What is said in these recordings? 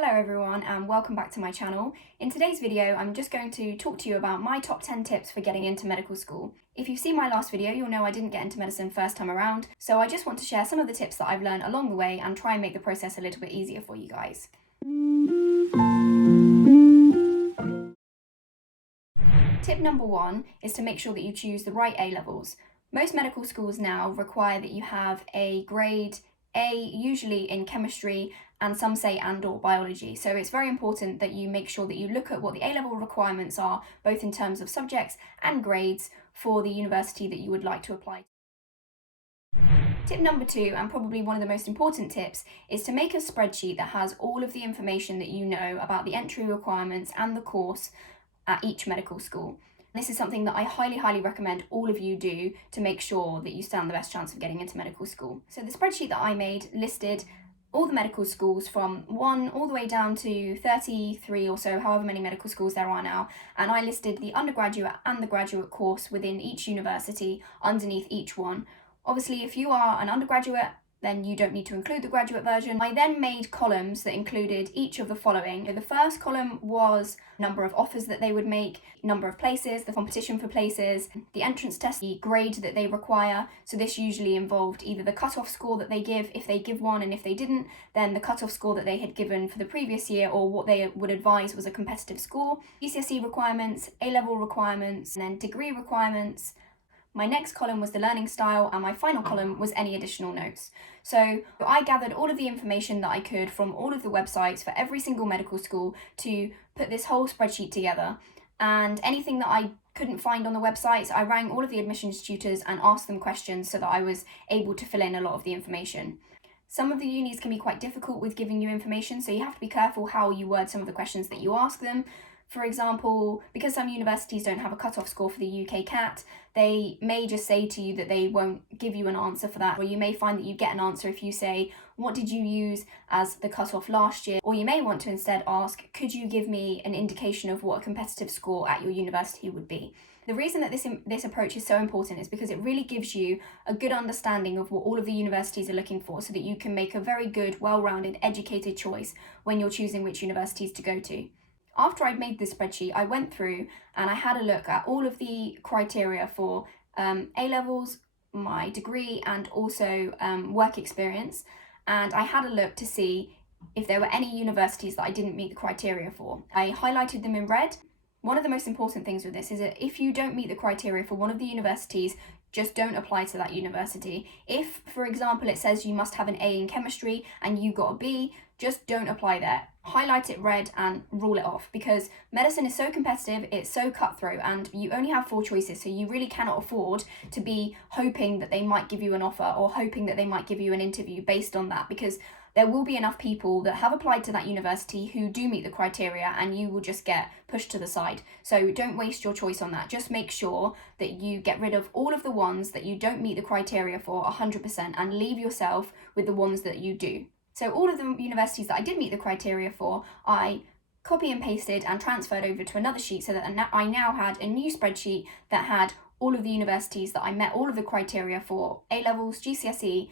Hello everyone and welcome back to my channel. In today's video I'm just going to talk to you about my top 10 tips for getting into medical school. If you've seen my last video you'll know I didn't get into medicine first time around, so I just want to share some of the tips that I've learned along the way and try and make the process a little bit easier for you guys. Tip number 1 is to make sure that you choose the right A-levels. Most medical schools now require that you have a grade A, usually in chemistry, and some say and/or biology. So it's very important that you make sure that you look at what the A-level requirements are, both in terms of subjects and grades for the university that you would like to apply to. Tip number 2, and probably one of the most important tips, is to make a spreadsheet that has all of the information that you know about the entry requirements and the course at each medical school. This is something that I highly recommend all of you do to make sure that you stand the best chance of getting into medical school. So the spreadsheet that I made listed all the medical schools from 1 all the way down to 33 or so, however many medical schools there are now, and I listed the undergraduate and the graduate course within each university underneath each one. Obviously, if you are an undergraduate, then you don't need to include the graduate version. I then made columns that included each of the following. So the first column was number of offers that they would make, number of places, the competition for places, the entrance test, the grade that they require. So this usually involved either the cutoff score that they give, if they give one, and if they didn't, then the cutoff score that they had given for the previous year, or what they would advise was a competitive score, GCSE requirements, A-level requirements, and then degree requirements. My next column was the learning style, and my final column was any additional notes. So I gathered all of the information that I could from all of the websites for every single medical school to put this whole spreadsheet together. And anything that I couldn't find on the websites, I rang all of the admissions tutors and asked them questions so that I was able to fill in a lot of the information. Some of the unis can be quite difficult with giving you information, so you have to be careful how you word some of the questions that you ask them. For example, because some universities don't have a cutoff score for the UKCAT, they may just say to you that they won't give you an answer for that, or you may find that you get an answer if you say, what did you use as the cutoff last year? Or you may want to instead ask, could you give me an indication of what a competitive score at your university would be? The reason that this approach is so important is because it really gives you a good understanding of what all of the universities are looking for, so that you can make a very good, well-rounded, educated choice when you're choosing which universities to go to. After I'd made this spreadsheet, I went through and I had a look at all of the criteria for A-levels, my degree, and also work experience. And I had a look to see if there were any universities that I didn't meet the criteria for. I highlighted them in red. One of the most important things with this is that if you don't meet the criteria for one of the universities, just don't apply to that university. If, for example, it says you must have an A in chemistry and you got a B, just don't apply there. Highlight it red and rule it off, because medicine is so competitive, it's so cutthroat, and you only have 4 choices, so you really cannot afford to be hoping that they might give you an offer or hoping that they might give you an interview based on that, because there will be enough people that have applied to that university who do meet the criteria and you will just get pushed to the side. So don't waste your choice on that. Just make sure that you get rid of all of the ones that you don't meet the criteria for 100% and leave yourself with the ones that you do. So all of the universities that I did meet the criteria for, I copy and pasted and transferred over to another sheet, so that I now had a new spreadsheet that had all of the universities that I met all of the criteria for: A-levels, GCSE,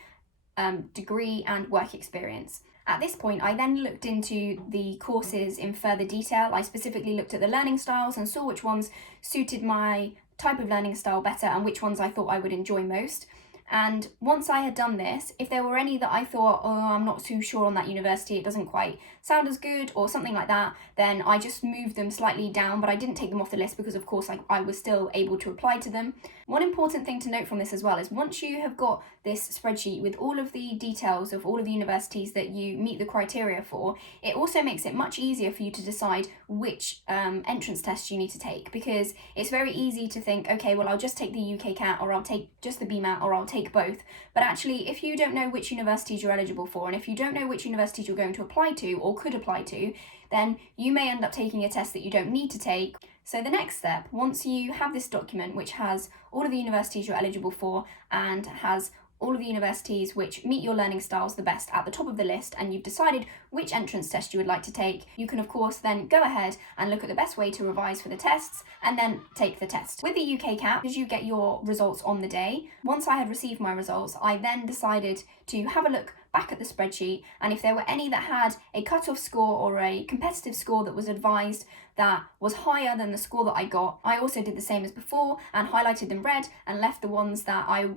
degree and work experience. At this point, I then looked into the courses in further detail. I specifically looked at the learning styles and saw which ones suited my type of learning style better and which ones I thought I would enjoy most. And once I had done this, if there were any that I thought, oh, I'm not too sure on that university, it doesn't quite sound as good or something like that, then I just moved them slightly down, but I didn't take them off the list because of course I was still able to apply to them. One important thing to note from this as well is once you have got this spreadsheet with all of the details of all of the universities that you meet the criteria for, it also makes it much easier for you to decide which entrance tests you need to take, because it's very easy to think, okay, well, I'll just take the UKCAT, or I'll take just the BMAT, or I'll take both. But actually, if you don't know which universities you're eligible for, and if you don't know which universities you're going to apply to or could apply to, then you may end up taking a test that you don't need to take. So the next step, once you have this document which has all of the universities you're eligible for and has all of the universities which meet your learning styles the best at the top of the list, and you've decided which entrance test you would like to take, you can of course then go ahead and look at the best way to revise for the tests and then take the test. With the UKCAT, as you get your results on the day, once I had received my results, I then decided to have a look back at the spreadsheet, and if there were any that had a cut-off score or a competitive score that was advised that was higher than the score that I got, I also did the same as before and highlighted them red and left the ones that I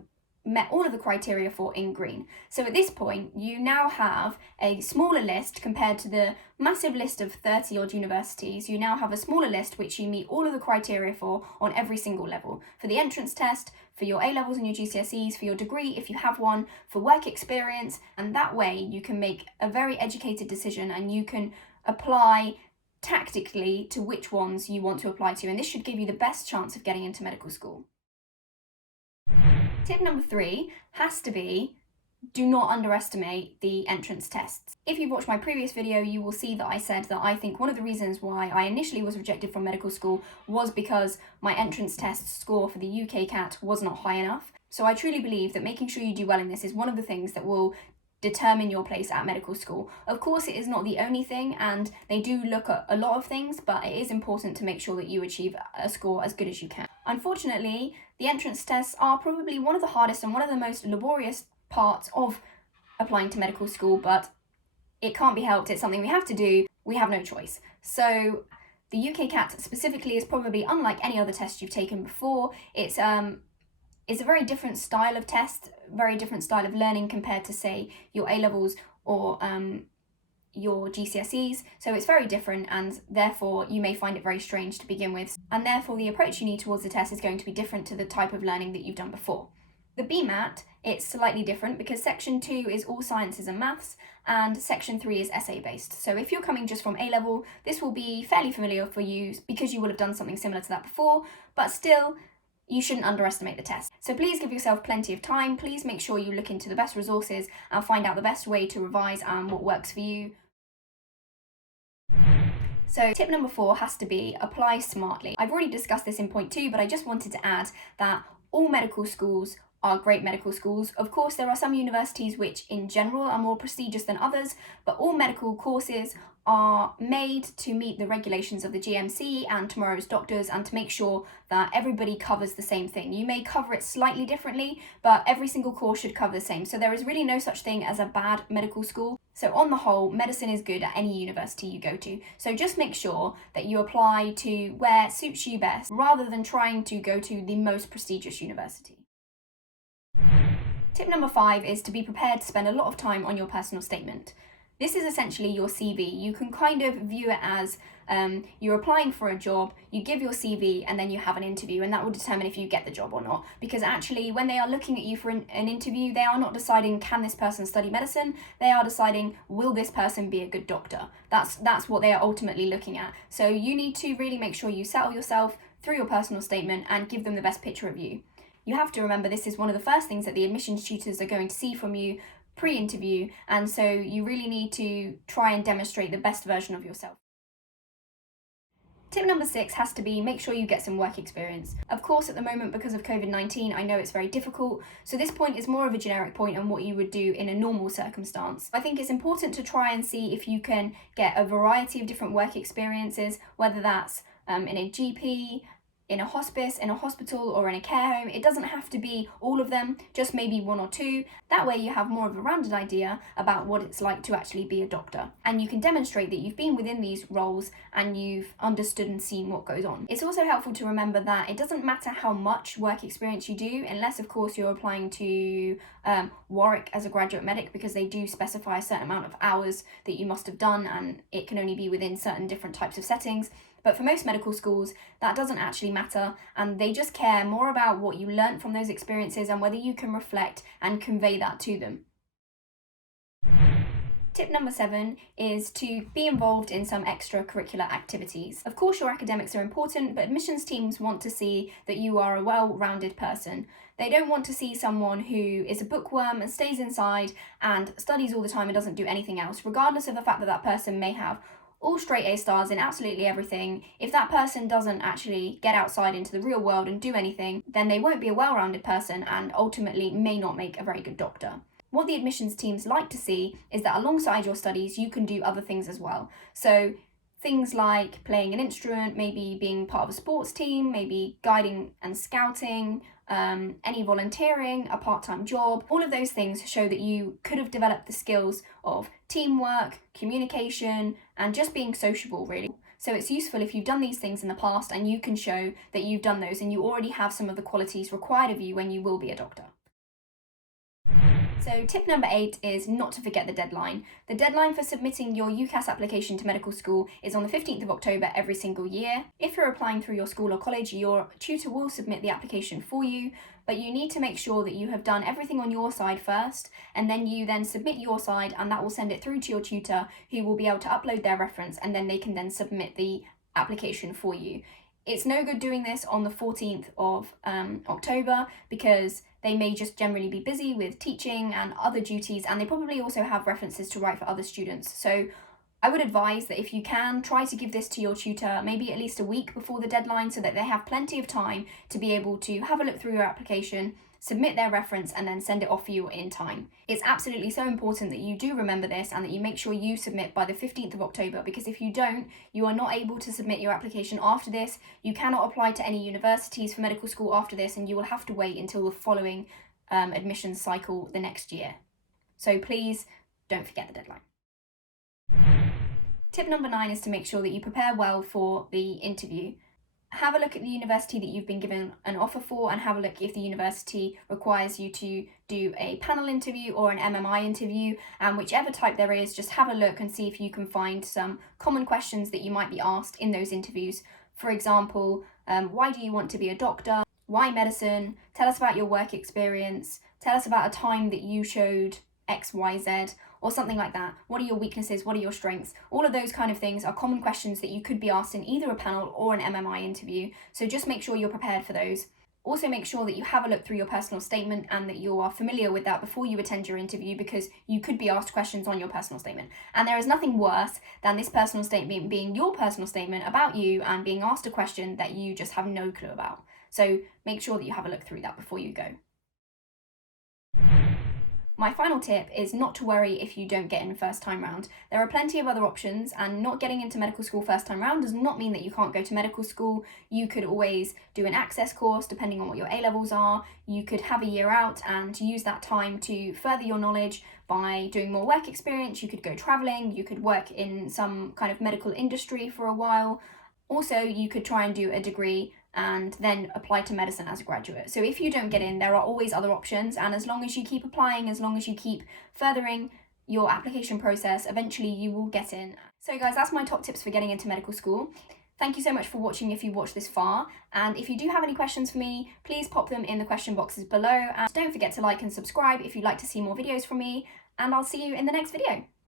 met all of the criteria for in green. So at this point, you now have a smaller list compared to the massive list of 30 odd universities. You now have a smaller list which you meet all of the criteria for on every single level. For the entrance test, for your A-levels and your GCSEs, for your degree if you have one, for work experience, and that way you can make a very educated decision and you can apply tactically to which ones you want to apply to, and this should give you the best chance of getting into medical school. Tip number 3 has to be, do not underestimate the entrance tests. If you've watched my previous video, you will see that I said that I think one of the reasons why I initially was rejected from medical school was because my entrance test score for the UKCAT was not high enough. So I truly believe that making sure you do well in this is one of the things that will determine your place at medical school. Of course, it is not the only thing, and they do look at a lot of things, but it is important to make sure that you achieve a score as good as you can. Unfortunately, the entrance tests are probably one of the hardest and one of the most laborious parts of applying to medical school, but it can't be helped. It's something we have to do. We have no choice. So the UKCAT specifically is probably unlike any other test you've taken before. It's a very different style of test, very different style of learning compared to, say, your A-levels or your GCSEs. So it's very different, and therefore you may find it very strange to begin with. And therefore the approach you need towards the test is going to be different to the type of learning that you've done before. The BMAT, it's slightly different because section 2 is all sciences and maths, and section 3 is essay based. So if you're coming just from A-level, this will be fairly familiar for you because you will have done something similar to that before, but still, you shouldn't underestimate the test. So please give yourself plenty of time. Please make sure you look into the best resources and find out the best way to revise and what works for you. So tip number 4 has to be apply smartly. I've already discussed this in point 2, but I just wanted to add that all medical schools are great medical schools. Of course, there are some universities which in general are more prestigious than others, but all medical courses are made to meet the regulations of the GMC and Tomorrow's Doctors and to make sure that everybody covers the same thing. You may cover it slightly differently, but every single course should cover the same. So there is really no such thing as a bad medical school. So on the whole, medicine is good at any university you go to. So just make sure that you apply to where suits you best rather than trying to go to the most prestigious university. Tip number 5 is to be prepared to spend a lot of time on your personal statement. This is essentially your CV. You can kind of view it as you're applying for a job, you give your CV, and then you have an interview, and that will determine if you get the job or not. Because actually, when they are looking at you for an interview, they are not deciding, can this person study medicine? They are deciding, will this person be a good doctor? That's what they are ultimately looking at. So you need to really make sure you settle yourself through your personal statement and give them the best picture of you. You have to remember this is one of the first things that the admissions tutors are going to see from you pre-interview, and so you really need to try and demonstrate the best version of yourself. Tip number 6 has to be make sure you get some work experience. Of course, at the moment, because of COVID-19, I know it's very difficult, so this point is more of a generic point on what you would do in a normal circumstance. I think it's important to try and see if you can get a variety of different work experiences, whether that's in a GP, in a hospice, in a hospital, or in a care home. It doesn't have to be all of them, just maybe 1 or 2. That way you have more of a rounded idea about what it's like to actually be a doctor. And you can demonstrate that you've been within these roles and you've understood and seen what goes on. It's also helpful to remember that it doesn't matter how much work experience you do, unless of course you're applying to Warwick as a graduate medic, because they do specify a certain amount of hours that you must have done, and it can only be within certain different types of settings. But for most medical schools, that doesn't actually matter, and they just care more about what you learnt from those experiences and whether you can reflect and convey that to them. Tip number 7 is to be involved in some extracurricular activities. Of course, your academics are important, but admissions teams want to see that you are a well-rounded person. They don't want to see someone who is a bookworm and stays inside and studies all the time and doesn't do anything else, regardless of the fact that that person may have all straight A stars in absolutely everything. If that person doesn't actually get outside into the real world and do anything, then they won't be a well-rounded person and ultimately may not make a very good doctor. What the admissions teams like to see is that alongside your studies, you can do other things as well. So things like playing an instrument, maybe being part of a sports team, maybe guiding and scouting, any volunteering, a part-time job. All of those things show that you could have developed the skills of teamwork, communication, and just being sociable, really. So it's useful if you've done these things in the past and you can show that you've done those and you already have some of the qualities required of you when you will be a doctor. So tip number 8 is not to forget the deadline. The deadline for submitting your UCAS application to medical school is on the 15th of October every single year. If you're applying through your school or college, your tutor will submit the application for you, but you need to make sure that you have done everything on your side first, and then you submit your side, and that will send it through to your tutor, who will be able to upload their reference, and then they can then submit the application for you. It's no good doing this on the 14th of October because they may just generally be busy with teaching and other duties, and they probably also have references to write for other students. So I would advise that if you can, try to give this to your tutor maybe at least a week before the deadline so that they have plenty of time to be able to have a look through your application, submit their reference, and then send it off for you in time. It's absolutely so important that you do remember this and that you make sure you submit by the 15th of October, because if you don't, you are not able to submit your application after this. You cannot apply to any universities for medical school after this, and you will have to wait until the following admissions cycle the next year. So please don't forget the deadline. Tip number 9 is to make sure that you prepare well for the interview. Have a look at the university that you've been given an offer for, and have a look if the university requires you to do a panel interview or an MMI interview, and whichever type there is, just have a look and see if you can find some common questions that you might be asked in those interviews. For example, why do you want to be a doctor? Why medicine? Tell us about your work experience. Tell us about a time that you showed XYZ, or something like that. What are your weaknesses? What are your strengths? All of those kind of things are common questions that you could be asked in either a panel or an MMI interview. So just make sure you're prepared for those. Also make sure that you have a look through your personal statement and that you are familiar with that before you attend your interview, because you could be asked questions on your personal statement. And there is nothing worse than this personal statement being your personal statement about you and being asked a question that you just have no clue about. So make sure that you have a look through that before you go. My final tip is not to worry if you don't get in first time round. There are plenty of other options, and not getting into medical school first time round does not mean that you can't go to medical school. You could always do an access course depending on what your A-levels are. You could have a year out and use that time to further your knowledge by doing more work experience. You could go travelling, you could work in some kind of medical industry for a while. Also, you could try and do a degree and then apply to medicine as a graduate. So if you don't get in, there are always other options, and as long as you keep applying, as long as you keep furthering your application process, eventually you will get in. So guys, that's my top tips for getting into medical school. Thank you so much for watching if you watched this far, and if you do have any questions for me, please pop them in the question boxes below, and don't forget to like and subscribe if you'd like to see more videos from me, and I'll see you in the next video.